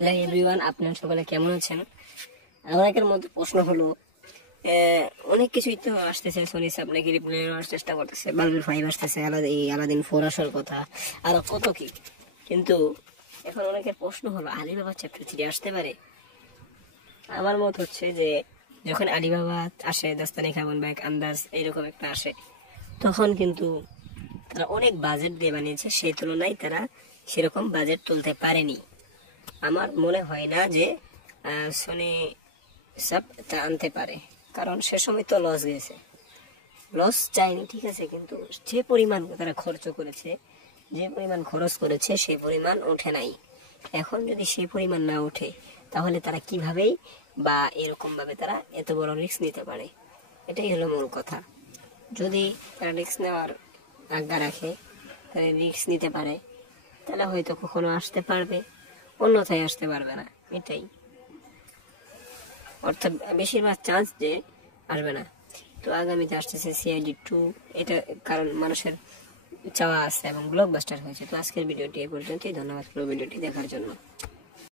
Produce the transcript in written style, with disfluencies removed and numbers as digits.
Hello everyone, আপনারা সকলে কেমন আছেন? অনেকের মধ্যে প্রশ্ন হলো, অনেক কিছুই তো আসতেছে, সোনি সাব নাকি রিপ্লে নেওয়ার চেষ্টা করতেছে, বালবিল 5 আসতেছে, আলাদিন 4 আসার কথা, আরো কত কি। কিন্তু এখন অনেকের প্রশ্ন হলো, আলিবাবা চ্যাপ্টার 3 আসতে পারে? আমার মত হচ্ছে যে যখন আলিবাবা আসে, দাস্তানি খাবন বা এক আন্দাজ এইরকম একটা আসে, তখন কিন্তু তারা অনেক বাজেট দিয়ে বানিয়েছে, সেই তুলনায় তারা সেরকম বাজেট তুলতে পারেনি। আমার মনে হয় না যে সোনি সাব তা আনতে পারে, কারণ সে সময় তো লস গেছে। লস চাইনি, ঠিক আছে, কিন্তু যে পরিমাণ তারা খরচ করেছে, যে পরিমাণ খরচ করেছে সেই পরিমাণ ওঠে নাই। এখন যদি সেই পরিমাণ না ওঠে, তাহলে তারা কিভাবেই বা এরকম ভাবে তারা এত বড় রিস্ক নিতে পারে? এটাই হলো মূল কথা। যদি তারা রিস্ক নেওয়ার আজ্ঞা রাখে, তারা রিস্ক নিতে পারে, তাহলে হয়তো কখনো আসতে পারবে, অন্যথায় আসতে পারবে না। এটাই অর্থাৎ বেশিরভাগ চান্স যে আসবে না। তো আগামীতে আসতেছে CID 2, এটা কারণ মানুষের চাওয়া আছে এবং ব্লকবাস্টার হয়েছে। তো আজকের ভিডিওটি এই পর্যন্তই। ধন্যবাদ পুরো ভিডিওটি দেখার জন্য।